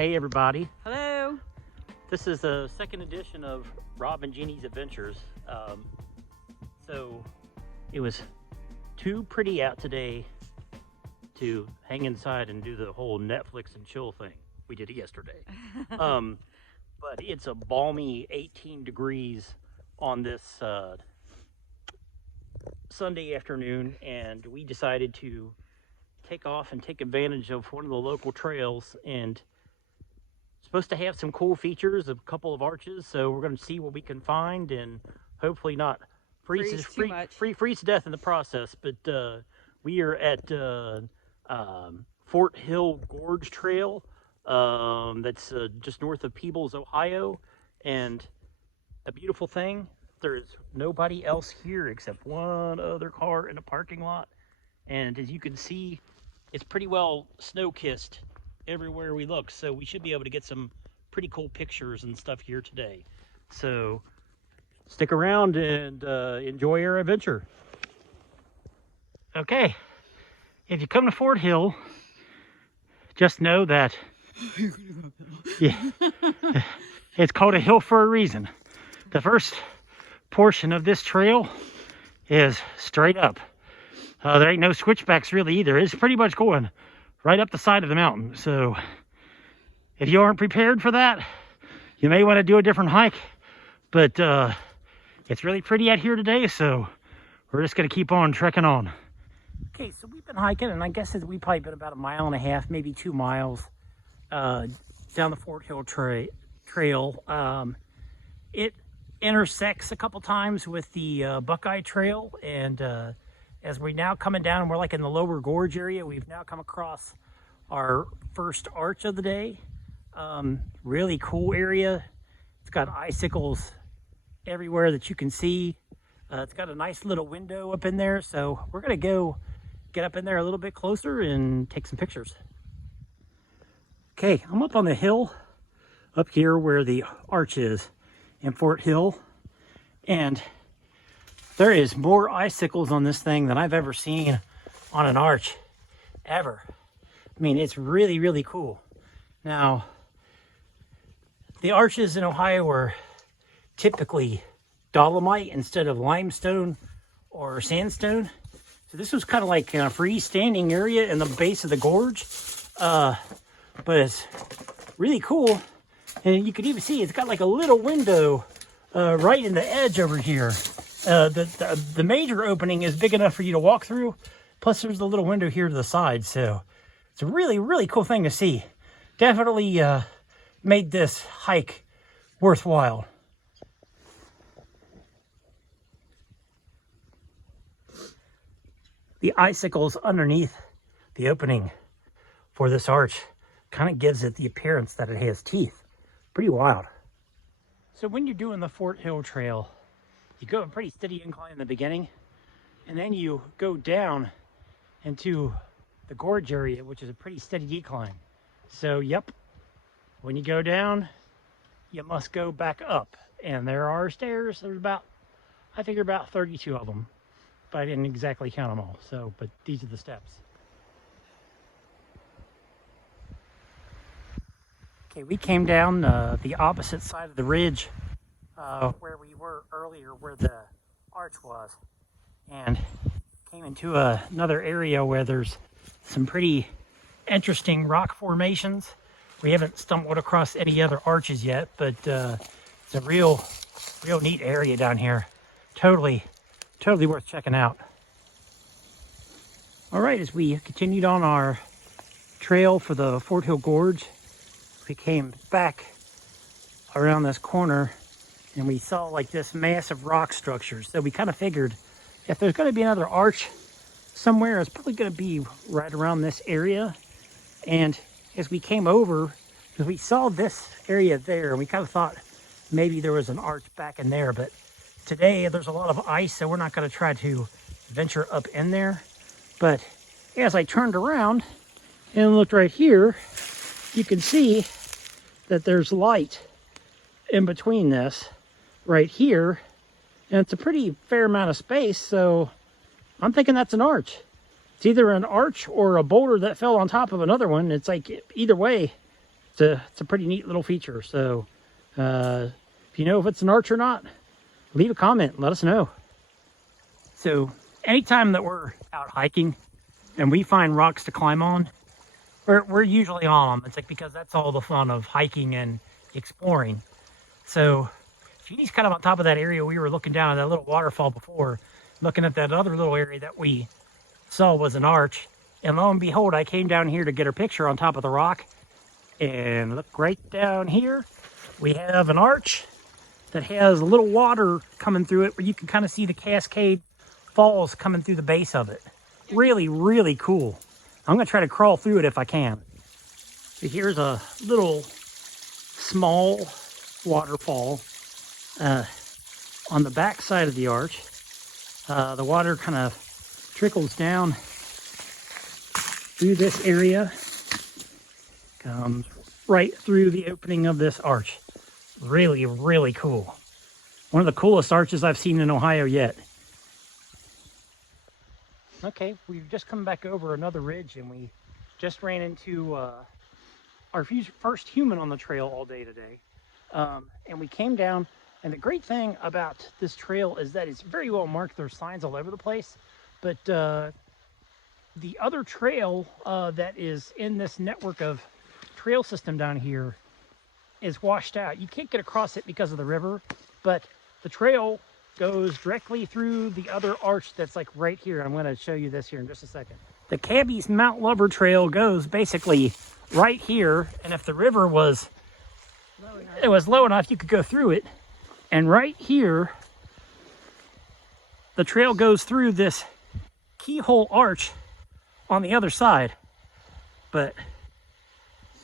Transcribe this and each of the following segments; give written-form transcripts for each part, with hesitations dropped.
Hey everybody. Hello. This is the second edition of Rob and Jeannie's Adventures. So it was too pretty out today to hang inside and do the whole Netflix and chill thing. We did it yesterday. But it's a balmy 18 degrees on this Sunday afternoon, and we decided to take off and take advantage of one of the local trails, and supposed to have some cool features, a couple of arches, so we're going to see what we can find and hopefully not freeze to death in the process. But we are at Fort Hill Gorge Trail. That's just north of Peebles, Ohio, and a beautiful thing. There's nobody else here except one other car in a parking lot, and as you can see, it's pretty well snow-kissed everywhere we look, so we should be able to get some pretty cool pictures and stuff here today. So stick around and enjoy our adventure. Okay, if you come to Fort Hill, just know that it's called a hill for a reason. The first portion of this trail is straight up. There ain't no switchbacks really either. It's pretty much going right up the side of the mountain. So if you aren't prepared for that, you may want to do a different hike. But it's really pretty out here today, so we're just going to keep on trekking on. Okay, so we've been hiking, and I guess we've probably been about 1.5 miles, maybe 2 miles down the Fort Hill trail. It intersects a couple times with the Buckeye Trail, and as we're now coming down, we're like in the lower gorge area. We've now come across our first arch of the day. Really cool area. It's got icicles everywhere that you can see. It's got a nice little window up in there, so we're gonna go get up in there a little bit closer and take some pictures. Okay, I'm up on the hill up here where the arch is in Fort Hill, and there is more icicles on this thing than I've ever seen on an arch, ever. I mean, it's really, really cool. Now, the arches in Ohio are typically dolomite instead of limestone or sandstone. So this was kind of like a freestanding area in the base of the gorge. But it's really cool. And you can even see it's got like a little window right in the edge over here. The major opening is big enough for you to walk through. Plus there's a little window here to the side. So it's a really, really cool thing to see. Definitely made this hike worthwhile. The icicles underneath the opening for this arch kind of gives it the appearance that it has teeth. Pretty wild. So when you're doing the Fort Hill Trail, you go a pretty steady incline in the beginning, and then you go down into the gorge area, which is a pretty steady decline. So, yep, when you go down, you must go back up. And there are stairs. There's about, I figure about 32 of them, but I didn't exactly count them all. So, but these are the steps. Okay, we came down the opposite side of the ridge where we were earlier, where the arch was, and came into another area where there's some pretty interesting rock formations. We haven't stumbled across any other arches yet, but it's a real neat area down here. Totally worth checking out. All right, as we continued on our trail for the Fort Hill Gorge, we came back around this corner and we saw like this massive rock structure. So we kind of figured if there's going to be another arch somewhere, it's probably going to be right around this area. And as we came over, because we saw this area there, and we kind of thought maybe there was an arch back in there, but today there's a lot of ice, so we're not going to try to venture up in there. But as I turned around and looked right here, you can see that there's light in between this right here, and it's a pretty fair amount of space, so I'm thinking that's an arch. It's either an arch or a boulder that fell on top of another one. It's like either way, it's a pretty neat little feature. So if you know if it's an arch or not, leave a comment and let us know. So anytime that we're out hiking and we find rocks to climb on, we're usually on them. It's like, because that's all the fun of hiking and exploring. So Jeannie's kind of on top of that area. We were looking down at that little waterfall before, looking at that other little area that we saw was an arch. And lo and behold, I came down here to get her picture on top of the rock. And look right down here, we have an arch that has a little water coming through it, where you can kind of see the cascade falls coming through the base of it. Really, really cool. I'm gonna try to crawl through it if I can. So here's a little small waterfall on the back side of the arch. The water kind of trickles down through this area, comes right through the opening of this arch. Really, really cool. One of the coolest arches I've seen in Ohio yet. Okay, we've just come back over another ridge, and we just ran into our first human on the trail all day today. And we came down, and the great thing about this trail is that it's very well marked. There's signs all over the place, but the other trail that is in this network of trail system down here is washed out. You can't get across it because of the river, but the trail goes directly through the other arch that's like right here. I'm going to show you this here in just a second. The Cabby's Mount Lover Trail goes basically right here, and if the river was low enough, you could go through it. And right here, the trail goes through this keyhole arch on the other side. But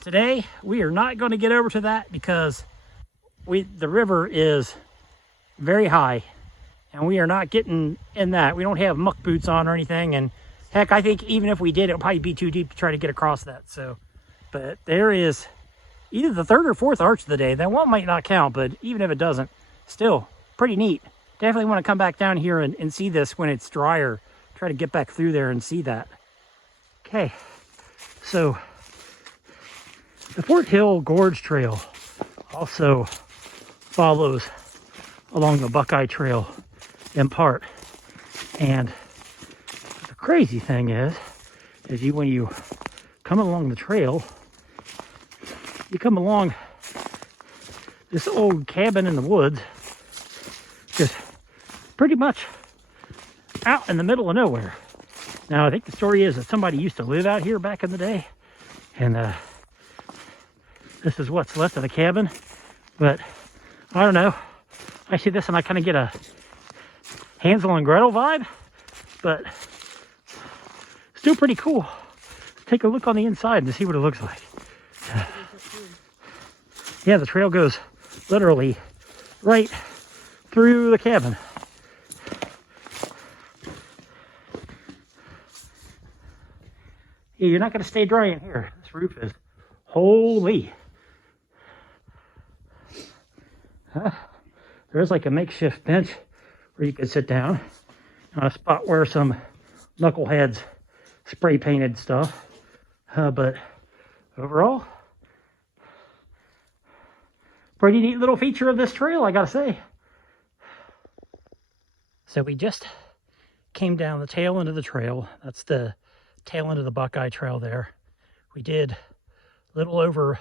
today we are not going to get over to that, because the river is very high, and we are not getting in that. We don't have muck boots on or anything, and heck, I think even if we did, it would probably be too deep to try to get across that. So, but there is either the third or fourth arch of the day. That one might not count, but even if it doesn't, still pretty neat. Definitely want to come back down here and see this when it's drier. Try to get back through there and see that. Okay, so the Fort Hill Gorge Trail also follows along the Buckeye Trail in part. And the crazy thing is when you come along the trail, you come along this old cabin in the woods, just pretty much out in the middle of nowhere. Now, I think the story is that somebody used to live out here back in the day, and this is what's left of the cabin. But I don't know, I see this and I kind of get a Hansel and Gretel vibe, but still pretty cool. Let's take a look on the inside and see what it looks like. Yeah, the trail goes literally right through the cabin. Yeah, you're not going to stay dry in here. This roof is holy. There's like a makeshift bench where you could sit down on a spot where some knuckleheads spray painted stuff. But overall, pretty neat little feature of this trail, I gotta say. So we just came down the tail end of the trail. That's the tail end of the Buckeye Trail there. We did a little over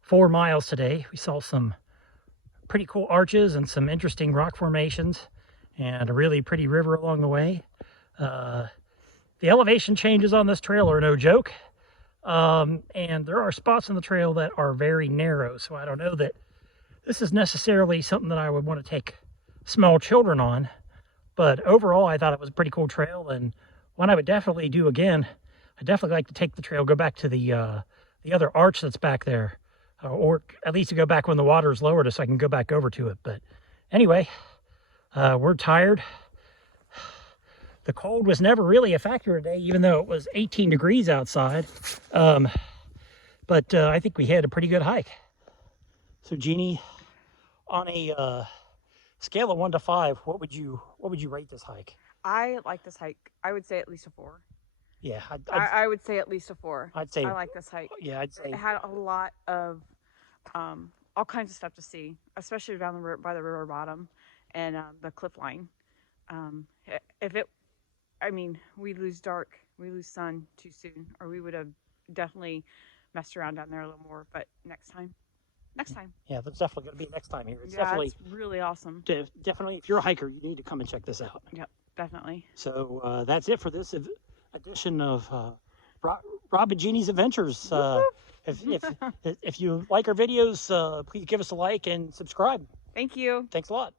4 miles today. We saw some pretty cool arches and some interesting rock formations, and a really pretty river along the way. The elevation changes on this trail are no joke. And there are spots on the trail that are very narrow, so I don't know that this is necessarily something that I would want to take small children on. But overall, I thought it was a pretty cool trail, and one I would definitely do again. I'd definitely like to take the trail, go back to the other arch that's back there, or at least to go back when the water is lower, so I can go back over to it. But anyway, we're tired. The cold was never really a factor today, even though it was 18 degrees outside. But I think we had a pretty good hike. So Jeannie, on a scale of 1 to 5, what would you rate this hike? I like this hike. I would say at least a 4. Yeah, I would say at least a 4. I'd say. I like this hike. Yeah, I'd say. It had a lot of all kinds of stuff to see, especially down the by the river bottom and the cliff line. If it, I mean, we lose sun too soon, or we would have definitely messed around down there a little more. But next time. Yeah, that's definitely going to be next time here. It's yeah, definitely it's really awesome. definitely, if you're a hiker, you need to come and check this out. Yep, definitely. So that's it for this edition of Rob and Jeannie's Adventures. If you like our videos, please give us a like and subscribe. Thank you. Thanks a lot.